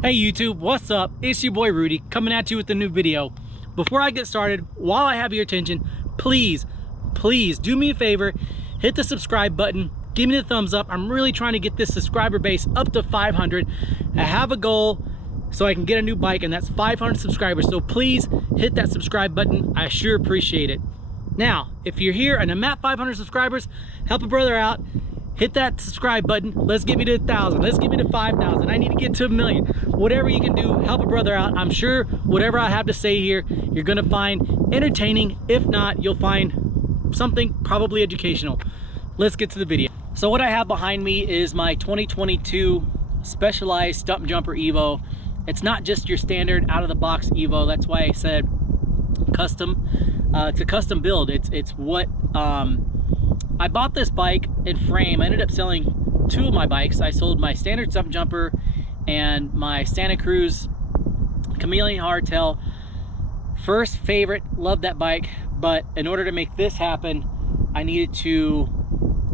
Hey YouTube, what's up? It's your boy Rudy coming at you with a new video. Before I get started, while I have your attention, please do me a favor, hit the subscribe button, give me the thumbs up. I'm really trying to get this subscriber base up to 500. I have a goal so I can get a new bike, and that's 500 subscribers. So please hit that subscribe button. I sure appreciate it. Now, if you're here and I'm at 500 subscribers, help a brother out. Hit that subscribe button. Let's get me to 1,000. Let's get me to 5,000. I need to get to 1,000,000. Whatever you can do, help a brother out. I'm sure whatever I have to say here, you're gonna find entertaining. If not, you'll find something probably educational. Let's get to the video. So what I have behind me is my 2022 Specialized Stumpjumper EVO. It's not just your standard out-of-the-box EVO. That's why I said custom. It's a custom build. It's what I bought this bike in frame. I ended up selling two of my bikes. I sold my standard Stumpjumper and my Santa Cruz Chameleon Hardtail. First favorite, loved that bike, but in order to make this happen, I needed to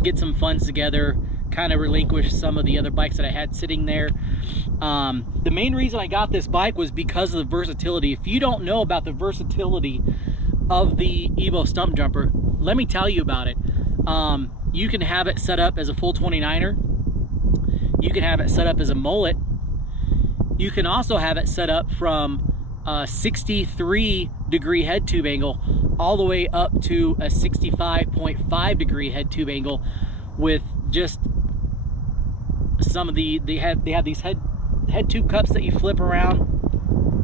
get some funds together, kind of relinquish some of the other bikes that I had sitting there. The main reason I got this bike was because of the versatility. If you don't know about the versatility of the EVO Stumpjumper, let me tell you about it. You can have it set up as a full 29er. You can have it set up as a mullet. You can also have it set up from a 63-degree head tube angle all the way up to a 65.5-degree head tube angle with just some of they have these head tube cups that you flip around.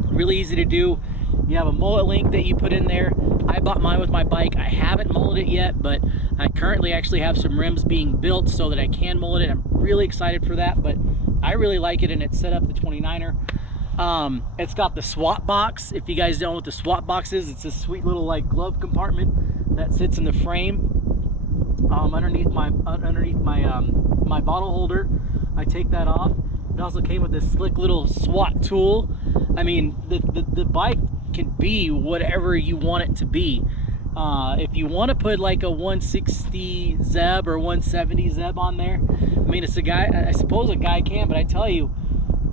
Really easy to do. You have a mullet link that you put in there. I bought mine with my bike. I haven't mulleted it yet, but I currently actually have some rims being built so that I can mullet it. I'm really excited for that, but I really like it, and it's set up the 29er. It's got the swap box. If you guys don't know what the swap box is, it's a sweet little like glove compartment that sits in the frame underneath my my bottle holder. I take that off. It also came with this slick little SWAT tool. I mean, the bike can be whatever you want it to be. If you want to put like a 160 Zeb or 170 Zeb on there, I mean, it's a guy, I suppose a guy can, but I tell you,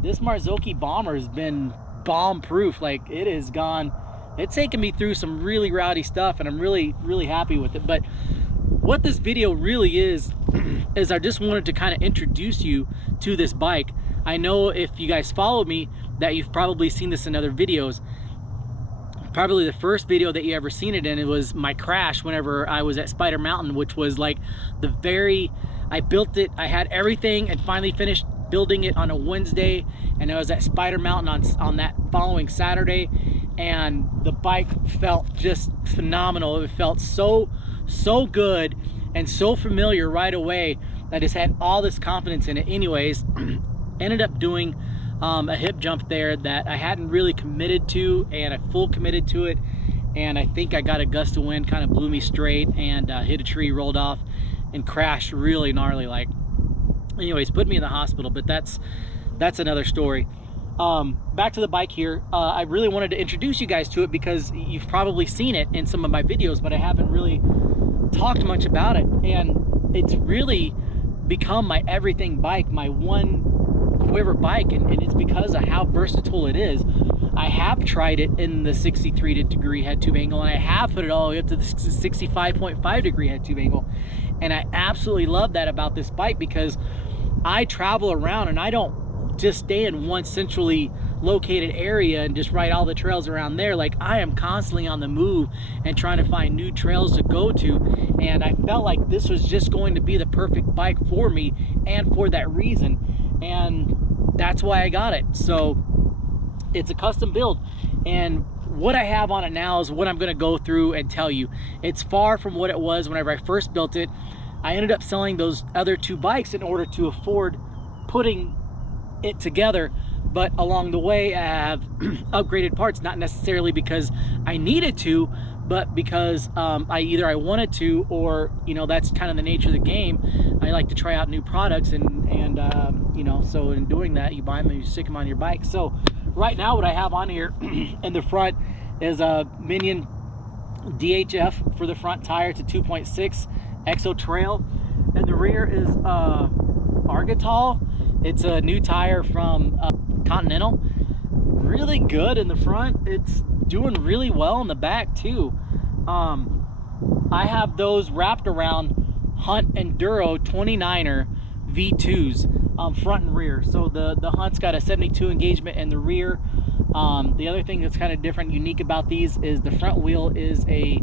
this Marzocchi bomber has been bomb proof. Like, it has gone, it's taken me through some really rowdy stuff, and I'm really happy with it. But what this video really is I just wanted to kind of introduce you to this bike. I know if you guys follow me that you've probably seen this in other videos. Probably the first video that you ever seen it in, it was my crash whenever I was at Spider Mountain, which was like I built it, I had everything and finally finished building it on a Wednesday, and I was at Spider Mountain on that following Saturday, and the bike felt just phenomenal. It felt so good and so familiar right away. I just had all this confidence in it. Anyways, ended up doing a hip jump there that I hadn't really committed to, and I full committed to it, and I think I got a gust of wind, kind of blew me straight, and hit a tree, rolled off, and crashed really gnarly. Like, anyways, put me in the hospital, but that's another story. Back to the bike here. I really wanted to introduce you guys to it because you've probably seen it in some of my videos, but I haven't really talked much about it, and it's really become my everything bike, my one quiver bike, and it's because of how versatile it is. I have tried it in the 63-degree head tube angle, and I have put it all the way up to the 65.5-degree head tube angle, and I absolutely love that about this bike because I travel around and I don't just stay in one centrally located area and just ride all the trails around there. Like, I am constantly on the move and trying to find new trails to go to, and I felt like this was just going to be the perfect bike for me, and for that reason, and that's why I got it. So it's a custom build, and what I have on it now is what I'm going to go through and tell you. It's far from what it was whenever I first built it. I ended up selling those other two bikes in order to afford putting it together, but along the way I have upgraded parts, not necessarily because I needed to, but because I wanted to, or you know, that's kind of the nature of the game. I like to try out new products, and you know, so in doing that, you buy them and you stick them on your bike. So right now what I have on here in the front is a Minion DHF for the front tire. It's a 2.6 Exo Trail, and the rear is Argotol. It's a new tire from Continental. Really good in the front. It's doing really well in the back too. I have those wrapped around Hunt Enduro 29er V2s, front and rear. So the Hunt's got a 72 engagement in the rear. The other thing that's kind of different, unique about these is the front wheel is a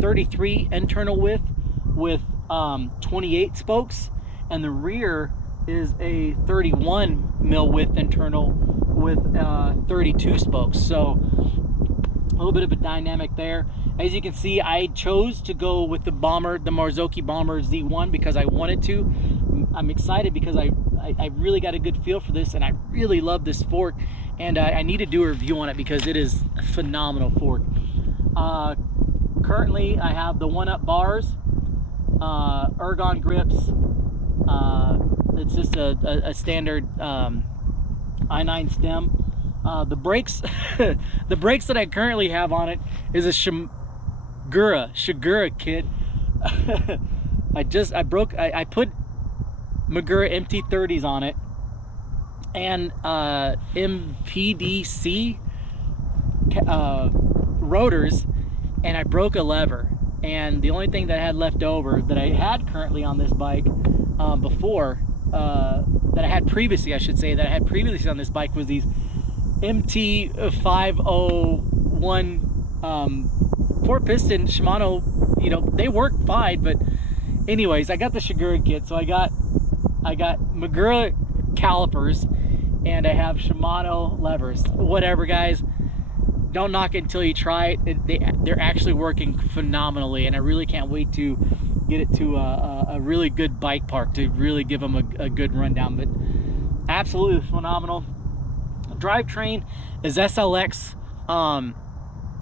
33 internal width with 28 spokes, and the rear is a 31 mil width internal with 32 spokes. So a little bit of a dynamic there. As you can see, I chose to go with the Bomber, the Marzocchi Bomber Z1, because I wanted to. I'm excited because I really got a good feel for this, and I really love this fork, and I need to do a review on it because it is a phenomenal fork. Currently, I have the 1-up bars, ergon grips. It's just a standard i9 stem. The brakes, the brakes that I currently have on it is a Shigura kit. I put Magura MT30s on it, and MPDC rotors, and I broke a lever. And the only thing that I had left over that I had currently on this bike that I had previously, I should say, that I had previously on this bike was these MT501 4-piston Shimano. You know, they work fine, but anyways, I got the Shigura kit, so I got Magura calipers, and I have Shimano levers. Whatever, guys, don't knock it until you try it. They're actually working phenomenally, and I really can't wait to get it to a really good bike park to really give them a good rundown. But absolutely phenomenal. Drivetrain is SLX.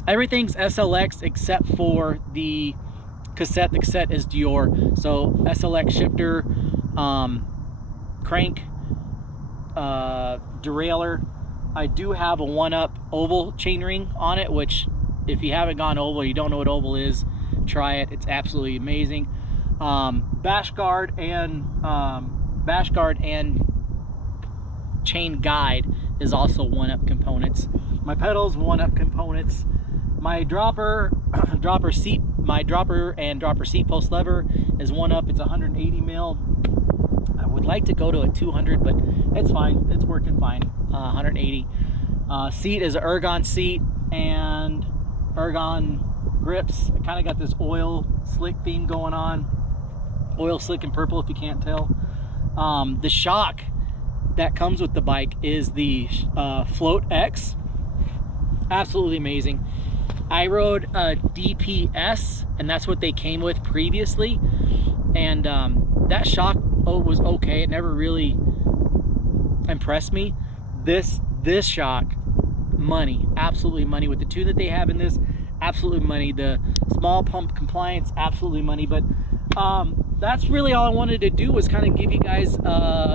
Everything's SLX except for the cassette. The cassette is Dior. So SLX shifter, crank, derailleur. I do have a 1-up oval chainring on it, which if you haven't gone oval, you don't know what oval is, try it. It's absolutely amazing. Bash guard and chain guide is also 1-up components. My pedals, 1-up components. My dropper seat, my dropper and dropper seat post lever is 1-up. It's 180 mil. I would like to go to a 200, but it's fine. It's working fine. 180. Seat is an ergon seat and ergon grips. I kind of got this oil slick theme going on. Oil slick and purple, if you can't tell. The shock that comes with the bike is the Float X. Absolutely amazing. I rode a DPS, and that's what they came with previously, and that shock was okay. It never really impressed me. This shock, money, absolutely money. With the two that they have in this, absolutely money. The small pump compliance, absolutely money. But that's really all I wanted to do, was kind of give you guys,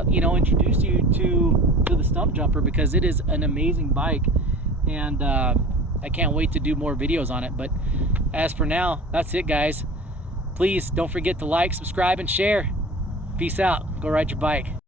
you know, introduce you to the Stumpjumper, because it is an amazing bike, and I can't wait to do more videos on it. But as for now, that's it, guys. Please don't forget to like, subscribe, and share. Peace out. Go ride your bike.